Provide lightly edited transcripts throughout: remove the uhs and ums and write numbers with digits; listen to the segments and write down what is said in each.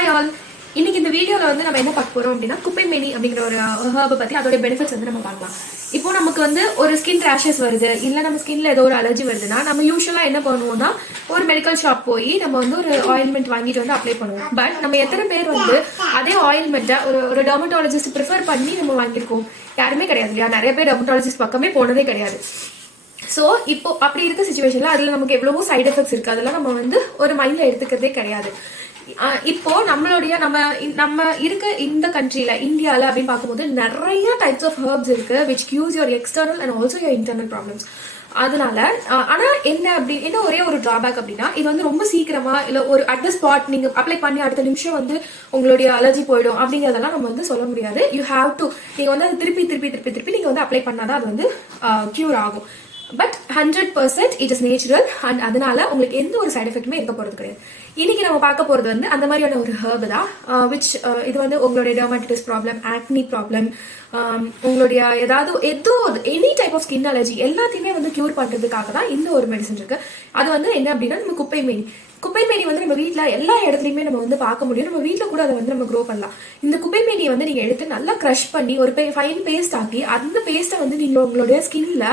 Hi all. இன்னைக்கு இந்த வீடியோவில் வந்து நம்ம என்ன பார்க்க போகிறோம் அப்படின்னா குப்பைமேனி அப்படிங்கிற ஒரு ஹர்பை பற்றி அதோட பெனிஃபிட்ஸ் வந்து நம்ம பார்க்கலாம். இப்போ நமக்கு வந்து ஒரு ஸ்கின் ரேஷஸ் வருது, இல்லை நம்ம ஸ்கின்ல ஏதோ ஒரு அலர்ஜி வருதுன்னா நம்ம யூஸ்வலாக என்ன பண்ணுவோம்னா ஒரு மெடிக்கல் ஷாப் போய் நம்ம வந்து ஒரு ஆயில்மெண்ட் வாங்கிட்டு வந்து அப்ளை பண்ணுவோம். பட் நம்ம எத்தனை பேர் வந்து அதே ஆயில்மெண்ட்டை ஒரு டெர்மட்டாலஜிஸ்ட் ப்ரிஃபர் பண்ணி நம்ம வாங்கியிருக்கோம்? யாருமே கிடையாது இல்லையா? நிறைய பேர் டெர்மட்டாலஜிஸ்ட் பக்கமே போனதே கிடையாது. ஸோ இப்போ அப்படி இருக்க சுச்சுவேஷன்ல அதில் நமக்கு எவ்வளவோ சைட் எஃபெக்ட்ஸ் இருக்கு, அதெல்லாம் நம்ம வந்து ஒரு மைண்ட்ல எடுத்துக்கிறதே கிடையாது. இப்போ நம்மளுடைய நம்ம இருக்க இந்த கண்ட்ரில இந்தியாவில் அப்படின்னு பார்க்கும்போது நிறைய டைப்ஸ் ஆஃப் ஹர்ப்ஸ் இருக்கு which cures your external and also your internal problems. அதனால ஆனா என்ன ஒரே ஒரு டிராபேக் அப்படின்னா இது வந்து ரொம்ப சீக்கிரமா இல்ல ஒரு அட் த ஸ்பாட் நீங்க அப்ளை பண்ணி அடுத்த நிமிஷம் வந்து உங்களுடைய அலர்ஜி போயிடும் அப்படிங்கறதெல்லாம் நம்ம வந்து சொல்ல முடியாது. யூ ஹாவ் டு நீங்க வந்து அது திருப்பி நீங்க வந்து அப்ளை பண்ணாதான் அது வந்து கியூர் ஆகும். But 100% it is natural and அதனால உங்களுக்கு எந்த ஒரு சைட் எஃபெக்ட்டுமே இருக்க போறது கிடையாது. இன்னைக்கு நம்ம பார்க்க போறது வந்து அந்த மாதிரியான ஒரு ஹர்ப் தான் விச் இது வந்து உங்களுடைய டெர்மடைட்டிஸ் ப்ராப்ளம், ஆக்னி ப்ராப்ளம், உங்களுடைய ஏதோ any type of skin allergy எல்லாத்தையுமே வந்து கியூர் பண்றதுக்காக தான் இந்த ஒரு மெடிசன் இருக்கு. அது வந்து என்ன அப்படின்னா நம்ம குப்பைமேனி வந்து நம்ம வீட்டில் எல்லா இடத்துலையுமே நம்ம வந்து பார்க்க முடியும். நம்ம வீட்டில் கூட அதை வந்து நம்ம க்ரோ பண்ணலாம். இந்த குப்பைமேனியை வந்து நீங்கள் எடுத்து நல்லா க்ரஷ் பண்ணி ஒரு ஃபைன் பேஸ்ட் ஆக்கி அந்த பேஸ்ட்டை வந்து நீங்கள் உங்களுடைய ஸ்கின்ல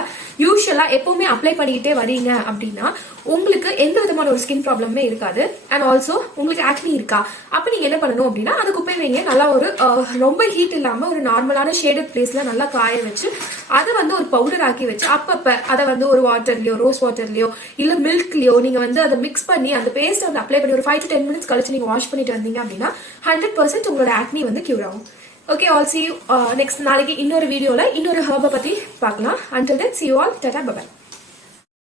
யூஸ்வலாக எப்பவுமே அப்ளை பண்ணிக்கிட்டே வரீங்க அப்படின்னா உங்களுக்கு எந்த விதமான ஒரு ஸ்கின் ப்ராப்ளமே இருக்காது. அண்ட் ஆல்சோ உங்களுக்கு ஆக்னி இருக்கா அப்போ நீங்கள் என்ன பண்ணணும் அப்படின்னா அந்த குப்பைமேனியை நல்லா ஒரு ரொம்ப ஹீட் இல்லாமல் ஒரு நார்மலான ஷேடட் பிளேஸ்ல நல்லா காய வச்சு அதை வந்து ஒரு பவுடர் ஆக்கி வச்சு அப்பப்போ அதை வந்து ஒரு வாட்டர்லையோ ரோஸ் வாட்டர்லையோ இல்லை மில்க்லையோ நீங்கள் வந்து அதை மிக்ஸ் பண்ணி அந்த பேஸ்ட் வந்து அப்ளை பண்ணி ஒரு 5 to 10 minutes கழிச்சு நீங்கள் வாஷ் பண்ணிட்டு வந்தீங்க அப்படின்னா 100% உங்களோட ஆக்னி வந்து கியூர் ஆகும். Okay, all see you next நாளைக்கு இன்னொரு வீடியோவில் இன்னொரு ஹர்பை பற்றி பார்க்கலாம். Until then see you all, tata, by.